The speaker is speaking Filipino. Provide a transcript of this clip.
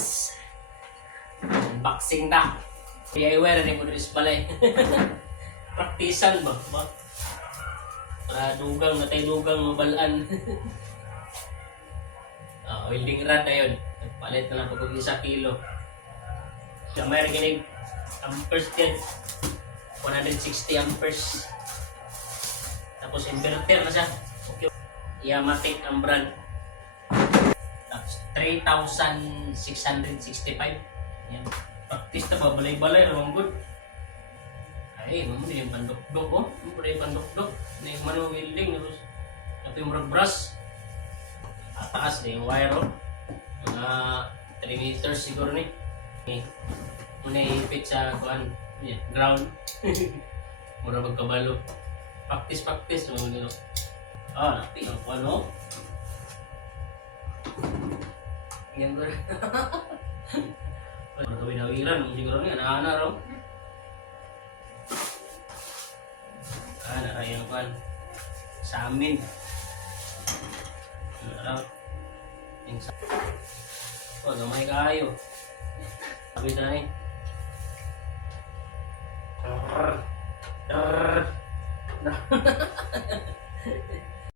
guys. Unboxing na. DIY rin mo dito pala eh. Praktisan ba? Para dugang, natay dugang mabalaan. Welding rod na yun. Palit na lang pag 1 kilo. So, mayroon kinig amperes din. 160 amperes. Tapos inverter na siya. Okay. Yamatic ang brand. Tapos 3,665. Yan. Practice na ba? Balay-balay. Ramang good. Ay, mo yung pandok-dok. Oh. Mo yung pandok-dok. Na yung mano welding. Tapos yung brush. Taas na yung wire. Oh. Mga 3 meters siguro ni. Muna ipit sa kuan. Yeah, ground. Mura magkabalo. Practice. Napi ang kuan oh. Yan ko. Para gawin-hawiran, siguro nga, naana raw. Naara yung kan. Sa amin. Naara. Yung sa... gamay kayo. Sabi na eh.